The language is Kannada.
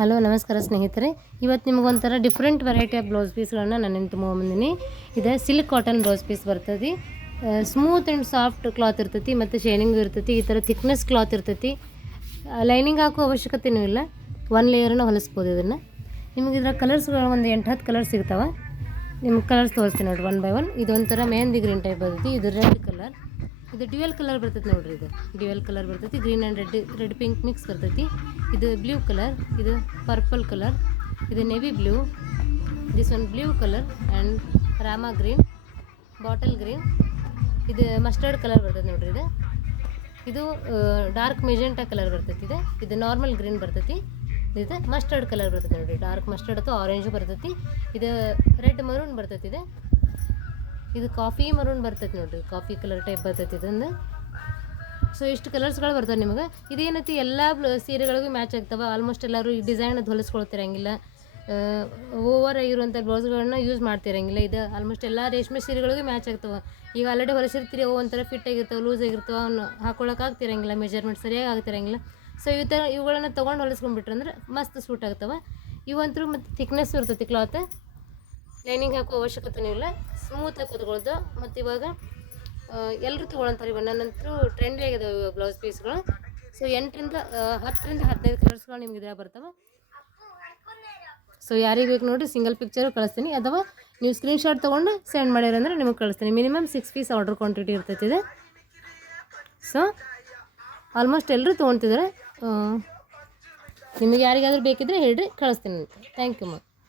ಹಲೋ ನಮಸ್ಕಾರ ಸ್ನೇಹಿತರೆ, ಇವತ್ತು ನಿಮಗೊಂಥರ ಡಿಫ್ರೆಂಟ್ ವೆರೈಟಿ ಆಫ್ ಬ್ಲೌಸ್ ಪೀಸ್ಗಳನ್ನ ನಾನು ತೊಗೊಂಬಂದಿನಿ. ಇದು ಸಿಲ್ಕ್ ಕಾಟನ್ ಬ್ಲೌಸ್ ಪೀಸ್ ಬರ್ತದೆ. ಸ್ಮೂತ್ ಆ್ಯಂಡ್ ಸಾಫ್ಟ್ ಕ್ಲಾತ್ ಇರ್ತೈತಿ ಮತ್ತು ಶೈನಿಂಗ್ ಇರ್ತೈತಿ. ಈ ಥರ ಥಿಕ್ನೆಸ್ ಕ್ಲಾತ್ ಇರ್ತೈತಿ. ಲೈನಿಂಗ್ ಹಾಕೋ ಅವಶ್ಯಕತೆಯೂ ಇಲ್ಲ, ಒನ್ ಲೇಯರನ್ನು ಹೊಲಿಸ್ಬೋದು. ಇದನ್ನು ನಿಮಗೆ ಇದರ ಕಲರ್ಸ್ಗಳು ಒಂದು 8-10 ಕಲರ್ಸ್ ಸಿಗ್ತಾವೆ. ನಿಮ್ಗೆ ಕಲರ್ಸ್ ತೋರಿಸ್ತೀನಿ ನೋಡಿರಿ, ಒನ್ ಬೈ ಒನ್. ಇದು ಒಂಥರ ಮೆಹಂದಿ ಗ್ರೀನ್ ಟೈಪ್ ಬರ್ತೈತಿ. ಇದು ರೆಡ್ ಕಲರ್. ಇದು ಡ್ಯುಯಲ್ ಕಲರ್ ಬರ್ತೈತಿ ನೋಡಿರಿ. ಇದು ಡ್ಯುಯಲ್ ಕಲರ್ ಬರ್ತೈತಿ. Green and red pink mix ಬರ್ತೈತಿ. ಇದು ಬ್ಲೂ ಕಲರ್. ಇದು ಪರ್ಪಲ್ ಕಲರ್. ಇದು navy blue. This one blue colour and Rama green, bottle green. ಇದು ಮಸ್ಟರ್ಡ್ ಕಲರ್ ಬರ್ತೈತಿ ನೋಡಿರಿ. ಇದು ಡಾರ್ಕ್ ಮೆಜೆಂಟಾ ಕಲರ್ ಬರ್ತೈತಿ. ಇದು ನಾರ್ಮಲ್ ಗ್ರೀನ್ ಬರ್ತೈತಿ. ಇದು ಮಸ್ಟರ್ಡ್ ಕಲರ್ ಬರ್ತೈತಿ ನೋಡಿರಿ. ಡಾರ್ಕ್ ಮಸ್ಟರ್ಡ್ ಅಥವಾ ಆರೆಂಜು ಬರ್ತೈತಿ. ಇದು ರೆಡ್ ಮರೂನ್ ಬರ್ತೈತಿ. ಇದು ಕಾಫಿ ಮರೂನ್ ಬರ್ತೈತಿ ನೋಡಿರಿ. ಕಾಫಿ ಕಲರ್ ಟೈಪ್ ಬರ್ತೈತಿ ಇದೊಂದು. ಸೊ ಇಷ್ಟು ಕಲರ್ಸ್ಗಳು ಬರ್ತವೆ ನಿಮಗೆ. ಇದೇನೈತಿ ಎಲ್ಲ ಸೀರೆಗಳಿಗೂ ಮ್ಯಾಚ್ ಆಗ್ತವೆ. ಆಲ್ಮೋಸ್ಟ್ ಎಲ್ಲರೂ ಈ ಡಿಸೈನ್ ಅದು ಹೊಲಿಸ್ಕೊಳ್ತಿರಂಗಿಲ್ಲ. ಓವರ್ ಇರುವಂಥ ಬ್ಲೌಸ್ಗಳನ್ನ ಯೂಸ್ ಮಾಡ್ತಿರಂಗಿಲ್ಲ. ಇದು ಆಲ್ಮೋಸ್ಟ್ ಎಲ್ಲ ರೇಷ್ಮೆ ಸೀರೆಗಳಿಗೂ ಮ್ಯಾಚ್ ಆಗ್ತವೆ. ಈಗ ಆಲ್ರೆಡಿ ಹೊಲಿಸಿರ್ತೀರಿ, ಅವು ಒಂಥರ ಫಿಟ್ ಆಗಿರ್ತವೆ, ಲೂಸ್ ಆಗಿರ್ತವೆ, ಅವನ್ನ ಹಾಕೊಳಕ್ಕೆ ಆಗ್ತಿರಂಗಿಲ್ಲ, ಮೆಜರ್ಮೆಂಟ್ ಸರಿಯಾಗಿ ಆಗ್ತಿರಂಗಿಲ್ಲ. ಸೊ ಈ ಥರ ಇವುಗಳನ್ನು ತೊಗೊಂಡು ಹೊಲಿಸ್ಕೊಂಡ್ಬಿಟ್ರೆ ಅಂದ್ರೆ ಮಸ್ತ್ ಸೂಟ್ ಆಗ್ತವೆ. ಇವಂತರೂ ಮತ್ತು ಥಿಕ್ನೆಸ್ ಇರ್ತೈತಿ ಕ್ಲಾತ್. ಲೈನಿಂಗ್ ಹಾಕೋ ಅವಶ್ಯಕತೆಯೂ ಇಲ್ಲ, ಸ್ಮೂತಾಗಿ ಕೂತ್ಕೊಳ್ದು. ಮತ್ತು ಇವಾಗ ಎಲ್ಲರೂ ತೊಗೊಳಂತಾರೆ. ಇವಾಗ ನನ್ನಂತರೂ ಟ್ರೆಂಡಿ ಆಗಿದಾವೆ ಇವಾಗ ಬ್ಲೌಸ್ ಪೀಸ್ಗಳು. ಸೊ 10ರಿಂದ 15 ಕಲರ್ಸ್ಗಳು ನಿಮ್ಗೆ ಇದ್ರಾಗ ಬರ್ತವೆ. ಸೊ ಯಾರಿಗೆ ಬೇಕು ನೋಡಿ ಸಿಂಗಲ್ ಪಿಕ್ಚರು ಕಳಿಸ್ತೀನಿ, ಅಥವಾ ನೀವು ಸ್ಕ್ರೀನ್ಶಾಟ್ ತೊಗೊಂಡು ಸೆಂಡ್ ಮಾಡಿರಂದ್ರೆ ನಿಮಗೆ ಕಳಿಸ್ತೀನಿ. ಮಿನಿಮಮ್ 6 ಪೀಸ್ ಆರ್ಡರ್ ಕ್ವಾಂಟಿಟಿ ಇರ್ತೈತಿದೆ. ಸೊ ಆಲ್ಮೋಸ್ಟ್ ಎಲ್ಲರೂ ತೊಗೊತಿದ್ದಾರೆ. ನಿಮಗೆ ಯಾರಿಗಾದ್ರೂ ಬೇಕಿದ್ರೆ ಹೇಳ್ರಿ, ಕಳಿಸ್ತೀನಿ ಅಂತ. Thank you.